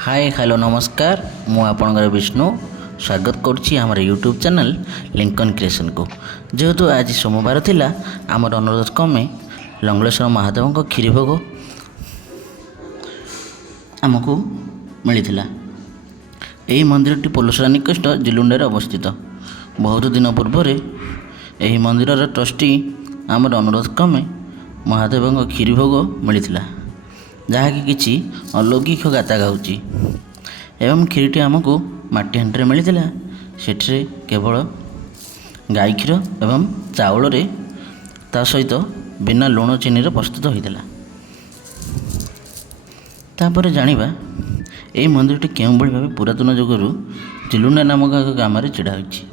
Hi hello नमस्कार मु आपणकर विष्णु स्वागत करुच्ची आम यूट्यूब चैनल लिंकन क्रिएशन को। जेहेतु आज सोमवार थिला आमर अनुरोध क्रमे लंगलेश्वर महादेव को क्षीरी भोग आमको मिलता। यही मंदिर टी पोलसरा निकट जिलुंडे अवस्थित। बहुत दिन पूर्व यही मंदिर ट्रस्टी आमर अनुरोध क्रमे महादेव को क्षीरी भोग मिलता, जहाँकि किसी अलौकिक गाता गाँची एवं क्षीरीटी आमको माटी हांडी मिलता। सेठे केवल गाई क्षीर एवं चाउल ता सहित बिना लुण चीनी प्रस्तुत होता। तापर जानिबा यह मंदिरटी केउं भली भावे पुरातन जुगरू जिलुंडा नामक एक ग्राम में छिड़ा होइछि।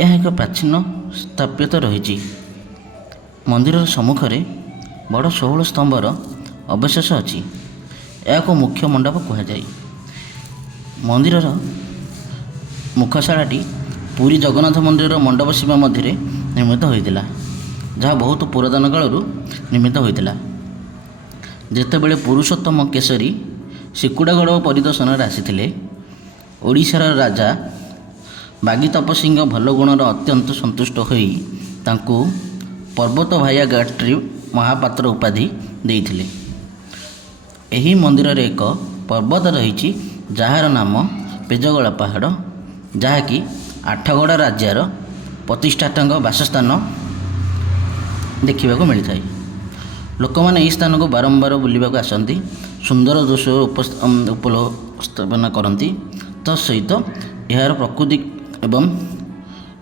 यह एक प्राचीन स्थाप्यता रही। मंदिर सम्मुखें बड़ 16 स्तंभर अवशेष अच्छी। यह मुख्य मंडप कहुए। मंदिर मुखशालाटी पुरी जगन्नाथ मंदिर मंडप सीमा मध्य निर्मित होता, जहाँ बहुत पुरातन काल निर्मित होता। जेतेबेले पुरुषोत्तम केशरी सिकुड़ागढ़ परिदर्शन आसीथिले, ओडिशार राजा बागी तपसिंह भल गुणर अत्यंत संतुष्ट होई तांकु पर्वत भाया गायत्री महापात्र उपाधि देइथिले। एही मंदिर रे एक पर्वत रही जार नाम पेजगला पहाड़, जहाँकि आठगड़ा राज्यर प्रतिष्ठाता बासस्थान देखा मिलता है। लोक मैंने यह स्थान को बारंबार बुलवाक आसती, सुंदर दृश्य उपस्थापना करती। तत्सहित यार प्रकृति एवं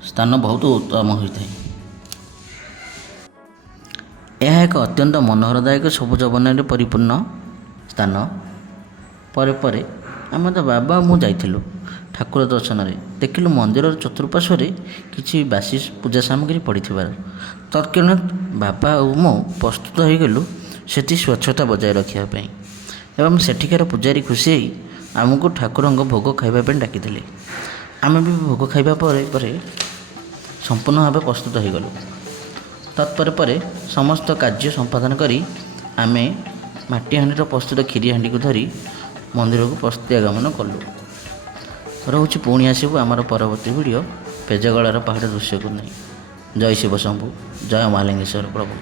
स्थान बहुत उत्तम होता है। यह एक अत्यंत मनोहरदायक सबुज वन परिपूर्ण स्थान। परे आम तो बाबा मु जाइलु ठाकुर दर्शन में देखिलु मंदिर चतुर्पार्श्व किसी बासी पूजा सामग्री पड़ी। तत्क्षणात बाबा और मु प्रस्तुत हो गलु सेठी स्वच्छता बजाय रखापी एवं सेठिकार पूजारी खुशी आमको ठाकुर भोग खाइबा डाकी। आम भी भोग खाइबा परे संपूर्ण भाव प्रस्तुत हो गलु। तत्पर समस्त कार्य संपादन करी आमे माटी हांडी प्रस्तुत क्षीरी हांडी को धरी मंदिर को प्रस्तुति आगमन कलु। रोचे पुणी आसबू आमर परवर्ती वीडियो पेजगलार पहाड़ दृश्य को नहीं। जय शिव शंभु, जय महालिंगेश्वर प्रभु।